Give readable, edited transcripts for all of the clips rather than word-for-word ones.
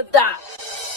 with that.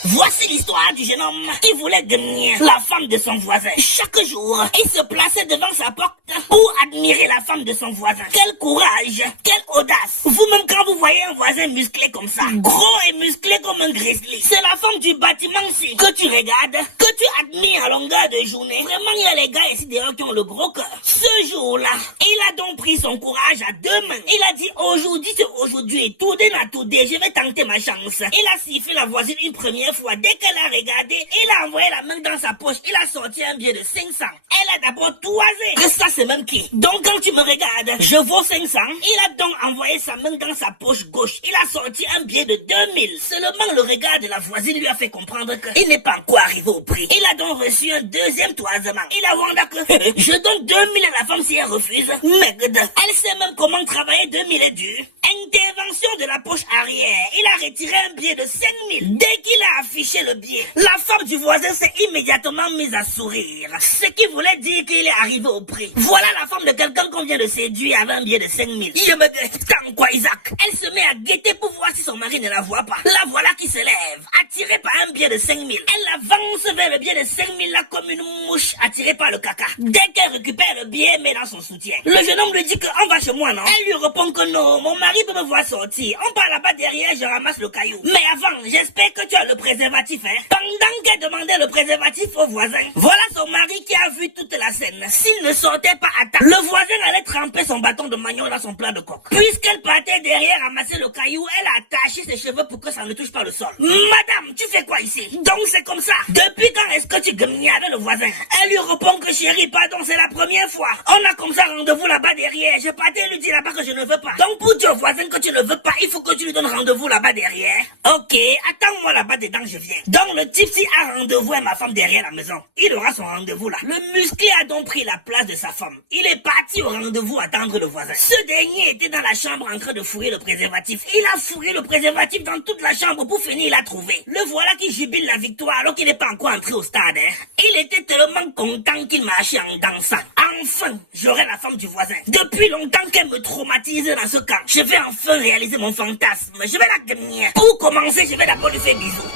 Voici l'histoire du jeune homme qui voulait gagner la femme de son voisin. Chaque jour, il se plaçait devant sa porte pour admirer la femme de son voisin. Quel courage, quelle audace. Vous-même quand vous voyez un voisin musclé comme ça, gros et musclé comme un grizzly, c'est la femme du bâtiment-ci que tu regardes, que tu admires à longueur de journée. Vraiment, il y a les gars ici dehors qui ont le gros cœur. Ce jour-là, il a donc pris son courage à deux mains. Il a dit aujourd'hui c'est aujourd'hui, tout day na tout day, je vais tenter ma chance. Il a sifflé la voisine une première fois. Dès qu'elle a regardé, il a envoyé la main dans sa poche. Il a sorti un billet de 500. Elle a d'abord toisé. Que ça c'est même qui? Donc quand tu me regardes, je vaux 500. Il a donc envoyé sa main dans sa poche gauche. Il a sorti un billet de 2000. Seulement le regard de la voisine lui a fait comprendre qu'il n'est pas encore arrivé au prix. Il a donc reçu un deuxième toisement. Il a wonder que je donne 2000 à la femme si elle refuse. Merde. Elle sait même comment travailler 2000 est dur. Intervention de la poche arrière. Il a retiré un billet de 5000. Dès qu'il a affiché le billet, la femme du voisin s'est immédiatement mise à sourire. Ce qui voulait dire qu'il est arrivé au prix. Voilà la femme de quelqu'un qu'on vient de séduire avec un billet de 5000. Je me dis, tant quoi Isaac? Elle se met à guetter pour voir si son mari ne la voit pas. La voilà qui se lève, attirée par un billet de 5000. Elle avance vers le billet de 5000 là comme une mouche attirée par le caca. Dès qu'elle récupère le billet, elle met dans son soutien. Le jeune homme lui dit qu'on va chez moi, non? Elle lui répond que non, mon mari peut me voir sortir. On part là-bas derrière, je ramasse le caillou. Mais avant, j'espère que tu as le préservatif, hein? Pendant qu'elle demandait le préservatif au voisin, voilà son mari qui a vu toute la scène. S'il ne sortait pas à temps, le voisin allait tremper son bâton de manioc dans son plat de coq. Puisqu'elle partait derrière ramasser le caillou, elle a attaché ses cheveux pour que ça ne touche pas le sol. Madame, tu fais quoi ici? Donc c'est comme ça. Depuis quand est-ce que tu gagnes avec le voisin? Elle lui répond que chérie, pardon, c'est la première fois. On a comme ça rendez-vous là-bas derrière. Je partais lui dire là-bas que je ne veux pas. Donc pour dire au voisin que tu ne veux pas, il faut que tu lui donnes rendez-vous là-bas derrière. Ok, attends-moi là-bas dedans, je viens. Donc le type si a rendez-vous à ma femme derrière la maison. Il aura son rendez-vous là. Le musclé a donc pris la place de sa femme. Il est parti au rendez-vous attendre le voisin. Ce dernier était dans la chambre en train de fourrer le préservatif. Il a fourré le préservatif dans toute la chambre pour finir, il a trouvé. Le voilà qui jubile la victoire alors qu'il n'est pas encore entré au stade. Il était tellement content qu'il marchait en dansant. Enfin, j'aurai la femme du voisin. Depuis longtemps qu'elle me traumatise dans ce camp. Je vais enfin réaliser mon fantasme. Je vais la gagner. Pour commencer, je vais d'abord lui faire bisous.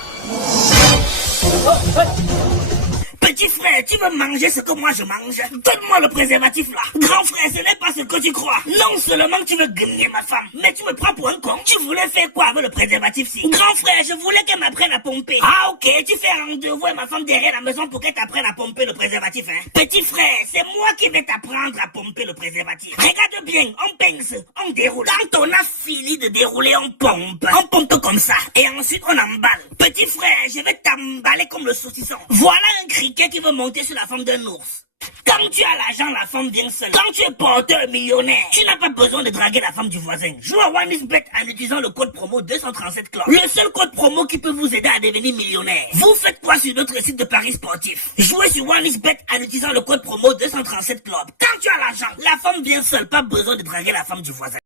Petit frère, tu veux manger ce que moi je mange? Donne-moi le préservatif là. Grand frère, ce n'est pas ce que tu crois. Non seulement tu veux gagner ma femme, mais tu me prends pour un con. Tu voulais faire quoi avec le préservatif-ci? Grand frère, je voulais qu'elle m'apprenne à pomper. Ah ok, tu fais rendez-vous à ma femme derrière la maison pour qu'elle t'apprenne à pomper le préservatif, hein? Petit frère, c'est moi qui vais t'apprendre à pomper le préservatif. Regarde bien, on pince, on déroule. Quand on a fini de dérouler, on pompe. On pompe comme ça. Et ensuite on emballe. Petit frère, je vais t'emballer comme le saucisson. Voilà un criquet qui veut monter sur la femme d'un ours. Quand tu as l'argent, la femme vient seule. Quand tu es porteur millionnaire, tu n'as pas besoin de draguer la femme du voisin. Joue à OneXBet en utilisant le code promo 237 Club. Le seul code promo qui peut vous aider à devenir millionnaire. Vous faites quoi sur notre site de paris sportif? Jouez sur OneXBet en utilisant le code promo 237 Club. Quand tu as l'argent, la femme vient seule. Pas besoin de draguer la femme du voisin.